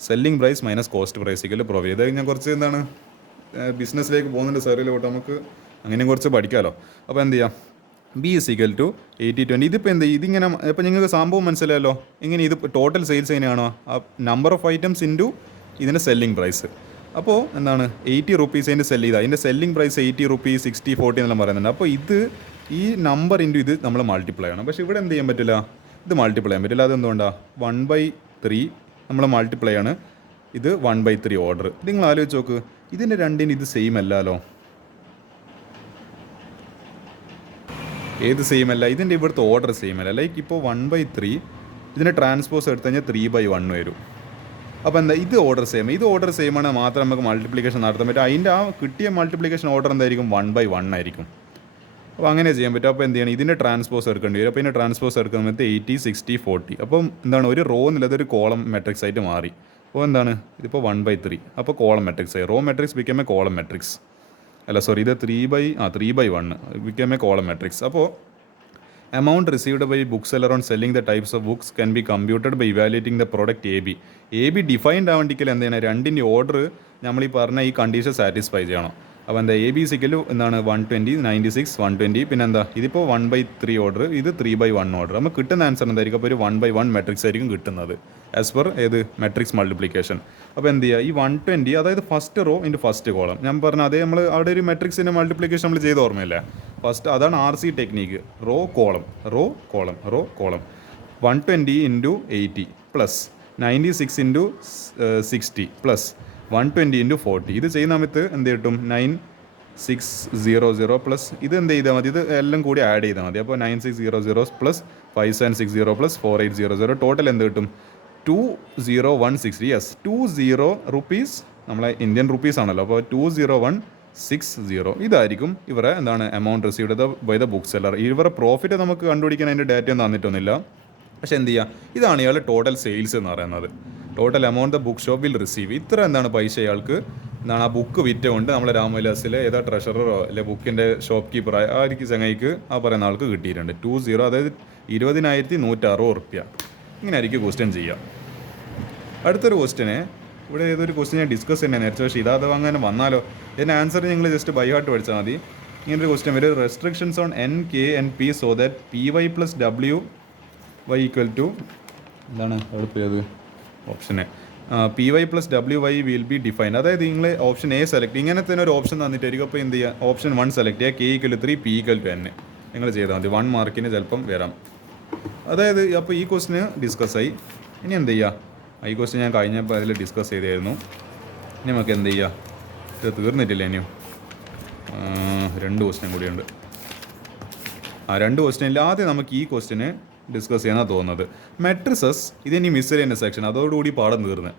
Selling price minus cost price equal profit. ഇതായത് ഞാൻ കുറച്ച് എന്താണ് ബിസിനസ്സിലേക്ക് പോകുന്നുണ്ട് സാറിലോട്ട്, നമുക്ക് അങ്ങനെ കുറച്ച് പഠിക്കാമല്ലോ. അപ്പോൾ എന്ത് ചെയ്യാം, ബി ഇസ് ഈക്വൽ ടു 80/20. ഇതിപ്പോൾ എന്ത് ഇതിങ്ങനെ ഇപ്പോൾ നിങ്ങൾക്ക് സംഭവം മനസ്സിലായല്ലോ. ഇങ്ങനെ ഇത് ടോട്ടൽ സെയിൽസ് എങ്ങനെയാണോ ആ നമ്പർ ഓഫ് ഐറ്റംസ് ഇൻറ്റു ഇതിൻ്റെ സെല്ലിംഗ് പ്രൈസ്. അപ്പോൾ എന്താണ് 80 റുപ്പീസ് അതിൻ്റെ സെല്ല് ചെയ്താൽ അതിൻ്റെ സെല്ലിംഗ് പ്രൈസ് 80 റുപ്പീസ് 60 40 എന്നെല്ലാം പറയുന്നുണ്ട്. അപ്പോൾ ഈ നമ്പർ ഇൻറ്റു ഇത് നമ്മൾ മൾട്ടിപ്ലൈ ചെയ്യണം. പക്ഷേ ഇവിടെ എന്ത് ചെയ്യാൻ പറ്റില്ല, ഇത് മൾട്ടിപ്ലൈ ചെയ്യാൻ പറ്റില്ല. അതെന്തുകൊണ്ടാണ് 1/3 നമ്മൾ മൾട്ടിപ്ലൈ ആണ്. ഇത് 1/3 ഓർഡർ. നിങ്ങൾ ആലോചിച്ച് നോക്ക്, ഇതിൻ്റെ രണ്ടിന് ഇത് സെയിം അല്ലല്ലോ. ഏത് സെയിം അല്ല, ഇതിൻ്റെ ഇവിടുത്തെ ഓർഡർ സെയിം അല്ല. ലൈക്ക് ഇപ്പോൾ 1/3 ഇതിൻ്റെ ട്രാൻസ്പോസ് എടുത്തു കഴിഞ്ഞാൽ 3/1 വരും. അപ്പോൾ എന്താ ഇത് ഓർഡർ സെയിം ആണ്, മാത്രം നമുക്ക് മൾട്ടിപ്ലിക്കേഷൻ നടത്താൻ പറ്റും. അതിൻ്റെ ആ കിട്ടിയ മൾട്ടിപ്ലിക്കേഷൻ ഓർഡർ എന്തായിരിക്കും 1/1 ആയിരിക്കും. അപ്പോൾ അങ്ങനെ ചെയ്യാൻ പറ്റും. അപ്പോൾ എന്ത് ചെയ്യണം, ഇതിൻ്റെ ട്രാൻസ്പോസ് എടുക്കേണ്ടി വരും. അപ്പോൾ ഇതിൻ്റെ ട്രാൻസ്പോസ് എടുക്കുന്ന സമയത്ത് 80 60 40. അപ്പം എന്താണ് ഒരു റോ എന്നുള്ളത് ഒരു കോളം മെട്രിക്സ് ആയിട്ട് മാറി. അപ്പോൾ എന്താണ് ഇതിപ്പോൾ 1/3. അപ്പോൾ കോളം മെട്രിക്സ് ആയി. Raw matrix become A column matrix. അല്ല സോറി, ഇത് 3/1 ബിക്കം എ കോളം മെട്രിക്സ്. അപ്പോൾ amount received by bookseller on selling the types of books can be computed by evaluating the product AB defined ആവേണ്ടിക്കൽ എന്ത് ചെയ്യണം, രണ്ടിൻ്റെ order നമ്മൾ ഈ പറഞ്ഞ ഈ കണ്ടീഷൻ സാറ്റിസ്ഫൈ ചെയ്യണം. അപ്പോൾ എന്താ എ ബി സിക്കൽ എന്താണ് 120 96 120 പിന്നെ എന്താ ഇതിപ്പോൾ 1/3 ഓർഡർ ഇത് 3/1 ഓർഡർ നമുക്ക് കിട്ടുന്ന ആൻസർ എന്തായിരിക്കും അപ്പോൾ ഒരു 1/1 മെട്രിക്സ് ആയിരിക്കും കിട്ടുന്നത് ആസ് പെർ ഏത് മെട്രിക്സ് മൾട്ടിപ്ലിക്കേഷൻ. അപ്പോൾ എന്ത് ചെയ്യുക ഈ 120 അതായത് first rho into first column ഞാൻ പറഞ്ഞ അതേ നമ്മൾ അവിടെ ഒരു മെട്രിക്സിൻ്റെ മൾട്ടിപ്ലിക്കേഷൻ നമ്മൾ ചെയ്ത് ഓർമ്മയില്ലേ ഫസ്റ്റ് അതാണ് RC technique raw column 120 into 80 plus 96 into 60 plus 120 into 40 ഇത് ചെയ്യുന്ന സമയത്ത് എന്ത് കിട്ടും 9600 പ്ലസ് ഇത് എന്ത് ചെയ്താൽ മതി ഇത് എല്ലാം കൂടി ആഡ് ചെയ്താൽ മതി അപ്പോൾ 9600 പ്ലസ് 5760 പ്ലസ് 4800 ടോട്ടൽ എന്ത് കിട്ടും 20160 യെസ് 20 റുപ്പീസ് നമ്മളെ ഇന്ത്യൻ റുപ്പീസ് ആണല്ലോ അപ്പോൾ 20160 ഇതായിരിക്കും ഇവരെ എന്താണ് amount received by the book seller. ഇവരുടെ പ്രോഫിറ്റ് നമുക്ക് കണ്ടുപിടിക്കാൻ അതിൻ്റെ ഡാറ്റ ഒന്നും തന്നിട്ടൊന്നുമില്ല പക്ഷെ എന്ത് ചെയ്യുക ഇതാണ് ഇയാൾ ടോട്ടൽ സെയിൽസ് എന്ന് പറയുന്നത് total amount the book shop will receive ഇത്ര എന്താണ് പൈസ ഇയാൾക്ക് എന്താണ് ആ ബുക്ക് വിറ്റുകൊണ്ട് നമ്മളെ രാമവിലാസിലെ ഏതാ ട്രഷററോ അല്ലെ ബുക്കിൻ്റെ ഷോപ്പ് കീപ്പറായ ആ ഒരു ചങ്ങായിക്ക് ആ പറയുന്ന ആൾക്ക് കിട്ടിയിട്ടുണ്ട് 20 അതായത് 20,160 റുപ്യ. ഇങ്ങനെ ആയിരിക്കും ക്വസ്റ്റ്യൻ ചെയ്യുക. അടുത്തൊരു ക്വസ്റ്റ്യന് ഇവിടെ ഏതൊരു ക്വസ്റ്റ്യൻ ഞാൻ ഡിസ്കസ് തന്നെ നേരത്തെ പക്ഷേ ഇതാത് അങ്ങനെ വന്നാലോ ഇതിൻ്റെ ആൻസർ നിങ്ങൾ ജസ്റ്റ് ബൈ ഹാർട്ട് പഠിച്ചാൽ മതി. ഇങ്ങനൊരു ക്വസ്റ്റ്യൻ വരും restrictions on NK&P so that PY plus WY equal to എന്താണ് എളുപ്പത് ഓപ്ഷന് PY plus WY will be defined അതായത് നിങ്ങൾ ഓപ്ഷൻ എ സെലക്ട് ഇങ്ങനത്തെ ഒരു ഓപ്ഷൻ തന്നിട്ടായിരിക്കും അപ്പോൾ എന്ത് ചെയ്യുക ഓപ്ഷൻ 1 സെലക്ട് ചെയ്യുക K equal 3 P equal to N നിങ്ങൾ ചെയ്താൽ മതി 1 മാർക്കിന് ചിലപ്പം വരാം. അതായത് അപ്പോൾ ഈ ക്വസ്റ്റിന് ഡിസ്കസ് ആയി. ഇനി എന്ത് ചെയ്യുക ഈ ക്വസ്റ്റ്യൻ ഞാൻ കഴിഞ്ഞപ്പോൾ അതിൽ ഡിസ്കസ് ചെയ്തായിരുന്നു. ഇനി നമുക്ക് എന്ത് ചെയ്യുക ഇത് തീർന്നിട്ടില്ല ഇനിയും 2 ക്വസ്റ്റ്യൻ കൂടിയുണ്ട്. 2 ക്വസ്റ്റ്യനിൽ ആദ്യം നമുക്ക് ഈ ക്വസ്റ്റ്യന് ഡിസ്കസ് ചെയ്യാനാണ് തോന്നുന്നത്. മെട്രിസസ് ഇതിനി മിസ്സലേനിയസ് സെക്ഷൻ അതോടുകൂടി പാഠം തീർന്ന്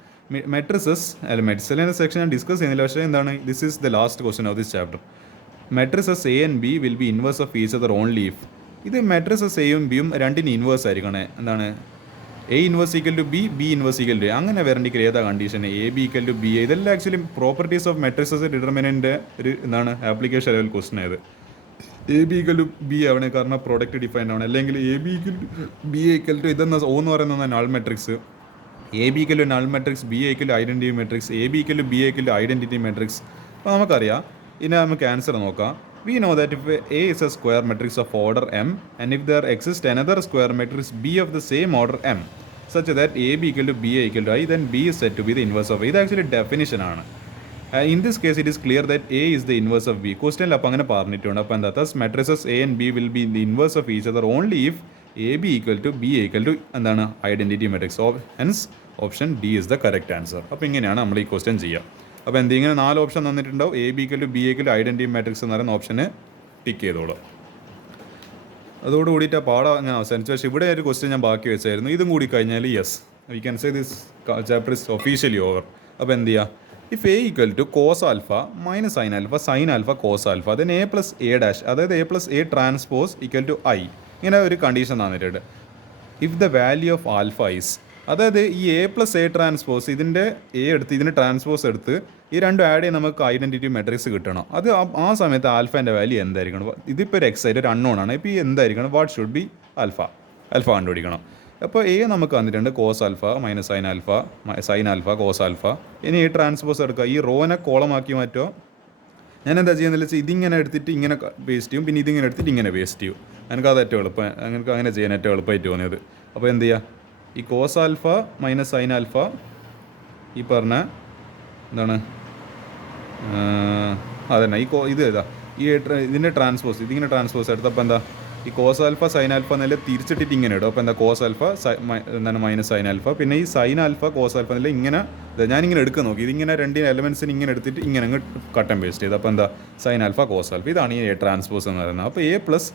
മെട്രിസസ് അല്ല മിസ്സലേനിയസ് സെക്ഷൻ ഞാൻ ഡിസ്കസ് ചെയ്യുന്നില്ല പക്ഷേ എന്താണ് this is the last question of this chapter. Matrices A and B will be inverse of each other only if ഇത് മെട്രിസസ് എയും ബിയും രണ്ടിന് ഇൻവേഴ്സ് ആയിരിക്കണേ എന്താണ് A inverse equal to B inverse equal to അങ്ങനെ വരണ്ടെങ്കിൽ ഏതാ condition AB equal to B ഇതെല്ലാം actually properties of matrices determinant ഒരു എന്താണ് ആപ്ലിക്കേഷൻ ലെവൽ ക്വസ്റ്റൻ ആയത് AB ഈക്വൽ ടു B ആവണേ കാരണം പ്രോഡക്റ്റ് ഡിഫൈൻഡ് ആണ് അല്ലെങ്കിൽ AB equal to B equal to ഇതെന്ന O എന്ന് പറയുന്നത് null matrix AB equal to null matrix B equal to identity matrix AB equal to B equal to identity matrix. അപ്പോൾ നമുക്കറിയാം ഇനി നമുക്ക് ആൻസർ നോക്കാം. We know that if A is a square matrix of order M and if there exists another square matrix B of the same order M such that AB equal to B equal to I then B is said to be the inverse of A. ഇത് actually definition ആണ്. In this case it is clear that A is the inverse of B. ക്വസ്റ്റ്യനിൽ അപ്പോൾ അങ്ങനെ പറഞ്ഞിട്ടുണ്ട്. അപ്പോൾ എന്താ thus matrices A and B will be the inverse of each other only if AB equal to B equal to എന്താണ് identity matrix. Hence option D is the correct answer. അപ്പോൾ ഇങ്ങനെയാണ് നമ്മൾ ഈ ക്വസ്റ്റ്യൻ ചെയ്യുക. അപ്പോൾ എന്തെങ്കിലും 4 ഓപ്ഷൻ തന്നിട്ടുണ്ടാവും AB equal to B equal to identity matrix എന്ന് പറയുന്ന ഓപ്ഷന് ടിക്ക് ചെയ്തോളൂ. അതോടുകൂടിയിട്ട് ആ പാഠം അങ്ങനെ അവസാനിച്ചു. പക്ഷേ ഇവിടെ ഒരു ക്വസ്റ്റ്യൻ ഞാൻ ബാക്കി വെച്ചായിരുന്നു ഇതും കൂടി കഴിഞ്ഞാൽ yes we can say this chapter is officially over. അപ്പോൾ എന്ത് ചെയ്യുക if A equal to cos alpha minus sine alpha cos alpha then A plus A dash അതായത് A plus A transpose equal to I ഇങ്ങനെ ഒരു condition തന്നിട്ടുണ്ട്. If the value of alpha is അതായത് ഈ A plus A transpose ഇതിൻ്റെ A എടുത്ത് ഇതിൻ്റെ transpose എടുത്ത് ഈ രണ്ടും ആഡ് ചെയ്ത് നമുക്ക് ഐഡൻറ്റിറ്റി മെട്രിക്സ് കിട്ടണം. അത് ആ സമയത്ത് ആൽഫേൻ്റെ വാല്യൂ എന്തായിരിക്കണം ഇതിപ്പോൾ ഒരു എക്സ് ആയിട്ട് ഒരു അൺനോൺ ആണ്. ഇപ്പോൾ ഈ എന്തായിരിക്കണം വാട്ട് ഷുഡ് ബി ആൽഫ കണ്ടുപിടിക്കണം. അപ്പോൾ A നമുക്ക് വന്നിട്ടുണ്ട് cos alpha minus sine alpha cos alpha. ഇനി ഈ ട്രാൻസ്പോസ് എടുക്കുക ഈ റോനെ കോളമാക്കി മാറ്റുമോ ഞാൻ എന്താ ചെയ്യുന്നില്ല വെച്ചാൽ ഇതിങ്ങനെ എടുത്തിട്ട് ഇങ്ങനെ വേസ്റ്റ് ചെയ്യും പിന്നെ ഇതിങ്ങനെ എടുത്തിട്ട് ഇങ്ങനെ വേസ്റ്റ് ചെയ്യും. എനിക്കത് ഏറ്റവും എളുപ്പം എനിക്ക് അങ്ങനെ ചെയ്യാൻ ഏറ്റവും എളുപ്പമായിട്ട് തോന്നിയത്. അപ്പോൾ എന്ത് ചെയ്യുക ഈ cos alpha minus sine alpha ഈ പറഞ്ഞ എന്താണ് അതന്നെ ഇത് ഏതാ ഈ ഇതിൻ്റെ ട്രാൻസ്പോസ് ഇതിങ്ങനെ ട്രാൻസ്പോസ് എടുത്തപ്പോൾ എന്താ ഈ കോസ് ആൽഫ സൈൻ ആൽഫ എന്നല്ല തിരിച്ചിട്ടിട്ട് ഇങ്ങനെ ഇടും. അപ്പോൾ എന്താ കോസ് ആൽഫ എന്താണ് മൈനസ് സൈൻ ആൽഫ പിന്നെ ഈ സൈൻ ആൽഫ കോസ് ആൽഫ എന്നല്ല ഇങ്ങനെ ഞാനിങ്ങനെ എടുക്കാൻ നോക്കി ഇതിങ്ങനെ രണ്ട് എലമെൻസിന് ഇങ്ങനെ എടുത്തിട്ട് ഇങ്ങനെ അങ്ങ് കട്ടൻ പേസ്റ്റ് ചെയ്ത് അപ്പോൾ എന്താ സൈൻ ആൽഫ കോസ് ആൽഫ ഇതാണ് ഈ A ട്രാൻസ്പോസ് എന്ന് പറയുന്നത്. അപ്പോൾ A plus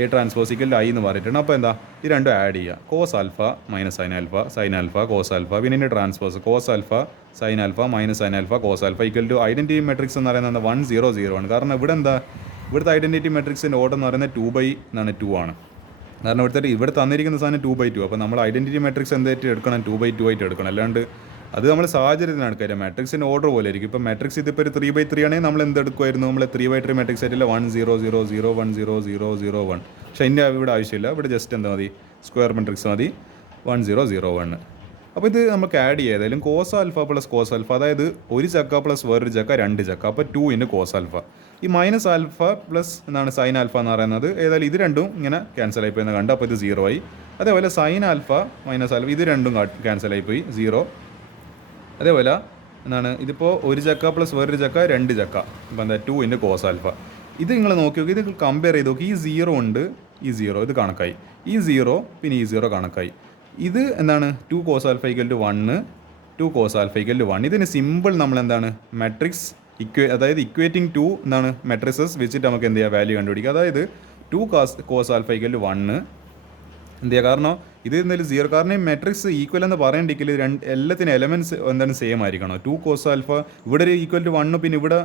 A transpose equal I എന്ന് പറഞ്ഞിട്ടുണ്ട്. അപ്പോൾ എന്താ ഈ രണ്ടും ആഡ് ചെയ്യുക cos alpha minus sine alpha cos alpha പിന്നെ ഇതിൻ്റെ transpose cos alpha sine alpha minus sine alpha cos alpha equal to identity matrix എന്ന് പറയുന്നത് 100 ആണ്. കാരണം ഇവിടെ എന്താ ഇവിടുത്തെ ഐഡൻറ്റിറ്റി മെട്രിക്സിൻ്റെ ഓർഡർ എന്ന് പറയുന്നത് 2/2 ആണ്. കാരണം ഇവിടെ തന്നിരിക്കുന്ന സാധനം 2/2 അപ്പോൾ നമ്മൾ ഐഡൻറ്റിറ്റി മെട്രിക്സ് എന്തായിട്ട് എടുക്കണം 2/2 ആയിട്ട് എടുക്കണം. അല്ലാണ്ട് അത് നമ്മൾ സാഹചര്യത്തിനാണ് കാര്യം മാട്രിക്സിൻ്റെ ഓർഡർ പോലെ ആയിരിക്കും. ഇപ്പോൾ മാട്രിക്സ് ഇതിപ്പോൾ ഒരു 3/3 ആണെങ്കിൽ നമ്മൾ എന്തെടുക്കുമായിരുന്നു നമ്മൾ 3/3 മാട്രിക്സ് ആയിട്ടില്ല 1 0 0 0 1 0 0 0 1 പക്ഷേ അതിൻ്റെ ഇവിടെ ആവശ്യമില്ല. ഇവിടെ ജസ്റ്റ് എന്താ മതി സ്ക്വയർ മാട്രിക്സ് മതി 1 0 0 1. അപ്പോൾ ഇത് നമുക്ക് ആഡ് ചെയ്യുക ഏതായാലും cos alpha plus cos alpha, അതായത് ഒരു ചക്ക പ്ലസ് വേറൊരു ചക്ക 2 ചക്ക, അപ്പോൾ 2 ഇൻറ്റു കോസ് ആൽഫ. ഈ മൈനസ് ആൽഫ പ്ലസ് എന്താണ് സൈൻ ആൽഫ എന്ന് പറയുന്നത്, ഏതായാലും ഇത് രണ്ടും ഇങ്ങനെ ക്യാൻസൽ ആയിപ്പോയി കണ്ട്, അപ്പോൾ ഇത് 0 ആയി. അതേപോലെ സൈൻ ആൽഫ മൈനസ് ആൽഫ ഇത് രണ്ടും ക്യാൻസൽ ആയിപ്പോയി 0. അതേപോലെ എന്താണ് ഇതിപ്പോൾ ഒരു ചക്ക പ്ലസ് വേറൊരു ചക്ക 2 ചക്ക, അപ്പോൾ എന്താ 2 ഇൻറ്റു കോസ് ആൽഫ. ഇത് നിങ്ങൾ നോക്കി നോക്കി, ഇത് കമ്പയർ ചെയ്ത് നോക്കി. ഈ 0 ഉണ്ട്, ഈ 0 ഇത് കണക്കായി, ഈ 0 പിന്നെ ഈ 0 കണക്കായി. ഇത് എന്താണ് 2 cos alpha equal to 1, 2 cos alpha equal to 1. ഇതിന് സിമ്പിൾ നമ്മൾ എന്താണ് മെട്രിക്സ് അതായത് ഇക്വേറ്റിംഗ് 2 എന്താണ് മെട്രിക്സസ് വെച്ചിട്ട് നമുക്ക് എന്ത് ചെയ്യുക വാല്യൂ കണ്ടുപിടിക്കുക. അതായത് 2 കോസ് ആൽഫ ഈക്വൽ ടു 1 എന്ത് ചെയ്യുക, കാരണം ഇത് എന്തായാലും 0, കാരണം ഈ മെട്രിക്സ് ഈക്വൽ എന്ന് പറയണ്ടെങ്കിൽ എല്ലാത്തിനും എലമെൻറ്റ്സ് എന്താണ് സെയിം ആയിരിക്കണം. 2 കോസ് ആൽഫ ഇവിടെ ഒരു ഈക്വൽ ടു 1, പിന്നെ ഇവിടെ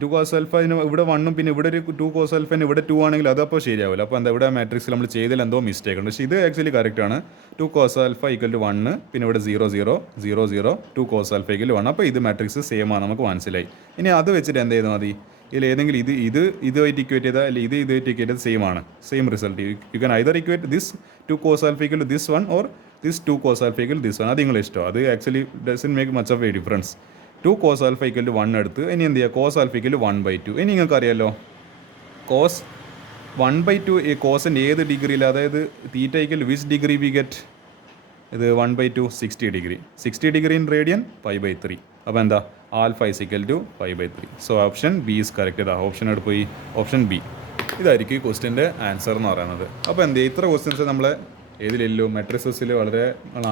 2 കോസ് ആൽഫിന് ഇവിടെ 1, പിന്നെ ഇവിടെ ഒരു 2 കോസ് ആൽഫിന് ഇവിടെ 2 ആണെങ്കിൽ അതപ്പോൾ ശരിയാവില്ല. അപ്പോൾ എന്താ ഇവിടെ മാട്രിക്സിൽ നമ്മൾ ചെയ്തതിൽ എന്തോ മിസ്റ്റേക്ക് ഉണ്ട്. പക്ഷേ ഇത് ആക്ച്വലി കറക്റ്റ് ആണ്. 2 കോസ് ആൽഫ ഈക്വൽ ടു 1, പിന്നെ ഇവിടെ 0 0 0 0 2 കോസ് ആൽഫ ഈക്വൽ 1. അപ്പോൾ ഇത് മാട്രിക്സ് സെയിം ആണ്, നമുക്ക് മനസ്സിലായി. ഇനി അത് വെച്ചിട്ട് എന്ത് ചെയ്താൽ മതി, ഇതിൽ ഏതെങ്കിലും ഇതുമായിട്ട് ഇക്വേറ്റ് ചെയ്താൽ അല്ലെങ്കിൽ ഇതുമായിട്ട് ഇക്വേറ്റ് ചെയ്താൽ സെയിം ആണ്, same result. You can either equate this 2 cos alpha equal to this 1 or this 2 cos alpha equal this 1. അത് നിങ്ങളുടെ ഇഷ്ടം. അത് actually doesn't make much of a difference. 2 cos alpha equal to 1 എടുത്ത് ഇനി എന്ത് ചെയ്യുക, കോസ് ആൽഫ ഈക്വൽ ടു 1/2. ഇനി നിങ്ങൾക്ക് അറിയാമല്ലോ കോസ് 1/2 ഈ കോസിൻ്റെ ഏത് ഡിഗ്രിയിൽ, അതായത് theta equal which degree we get, ഇത് 1/2 60 ഡിഗ്രി, 60 ഡിഗ്രി ഇൻ റേഡിയൻ π/3. അപ്പോൾ എന്താ alpha is equal to π/3. So option B is correct. ഇതാ ഓപ്ഷൻ എടുത്ത് പോയി, ഓപ്ഷൻ ബി ഇതായിരിക്കും ഈ ക്വസ്റ്റിൻ്റെ ആൻസർ എന്ന് പറയുന്നത്. അപ്പോൾ എന്ത് ഇത്ര ക്വസ്റ്റ്യൻസ് നമ്മളെ ഏതിലില്ലു മെട്രിക്സസിൽ വളരെ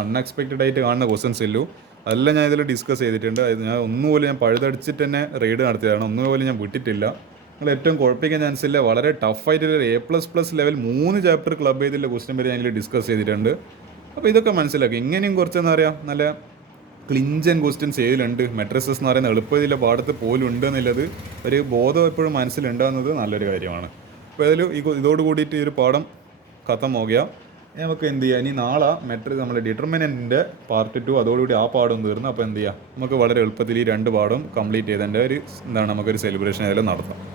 അൺഎക്സ്പെക്റ്റഡ് ആയിട്ട് കാണുന്ന ക്വസ്റ്റ്യൻസ് ഇല്ലു. അതെല്ലാം ഞാൻ ഇതിൽ ഡിസ്കസ് ചെയ്തിട്ടുണ്ട്. അത് ഞാൻ ഒന്നുപോലും ഞാൻ പഴുതടിച്ചിട്ട് തന്നെ റെയ്ഡ് നടത്തിയതാണ്, ഒന്നുപോലും ഞാൻ വിട്ടിട്ടില്ല. നിങ്ങൾ ഏറ്റവും കുഴപ്പിക്കാൻ ചാൻസ് ഇല്ല. വളരെ ടഫായിട്ടുള്ള A++ ലെവൽ 3 ചാപ്റ്റർ ക്ലബ് ചെയ്തിട്ടുള്ള ക്വസ്റ്റ്യൻ വരെ ഞാൻ ഇതിൽ ഡിസ്കസ് ചെയ്തിട്ടുണ്ട്. അപ്പോൾ ഇതൊക്കെ മനസ്സിലാക്കി. ഇങ്ങനെയും കുറച്ചെന്ന് പറയാം നല്ല ക്ലിഞ്ചൻ ക്വസ്റ്റ്യൻസ് ഏതിലുണ്ട്, മെട്രിക്സസ് എന്ന് പറയുന്ന എളുപ്പത്തിലുള്ള പാടത്ത് പോലും ഉണ്ട് എന്നുള്ളത് ഒരു ബോധം എപ്പോഴും മനസ്സിലുണ്ടാകുന്നത് നല്ലൊരു കാര്യമാണ്. അപ്പോൾ ഏതായാലും ഇതോട് കൂടിയിട്ട് ഈ ഒരു പാഠം ഖത്തം പോകുക. നമുക്ക് എന്ത് ചെയ്യുക, ഇനി നാളെ നമ്മുടെ ഡിറ്റർമിനൻറ്റിൻ്റെ പാർട്ട് 2 അതോടുകൂടി ആ പാഠം തീർന്നു. അപ്പോൾ എന്ത് ചെയ്യുക, നമുക്ക് വളരെ എളുപ്പത്തിൽ ഈ 2 പാഠം കംപ്ലീറ്റ് ചെയ്തതിൻ്റെ ഒരു നമുക്കൊരു സെലിബ്രേഷൻ ഏതായാലും നടത്താം.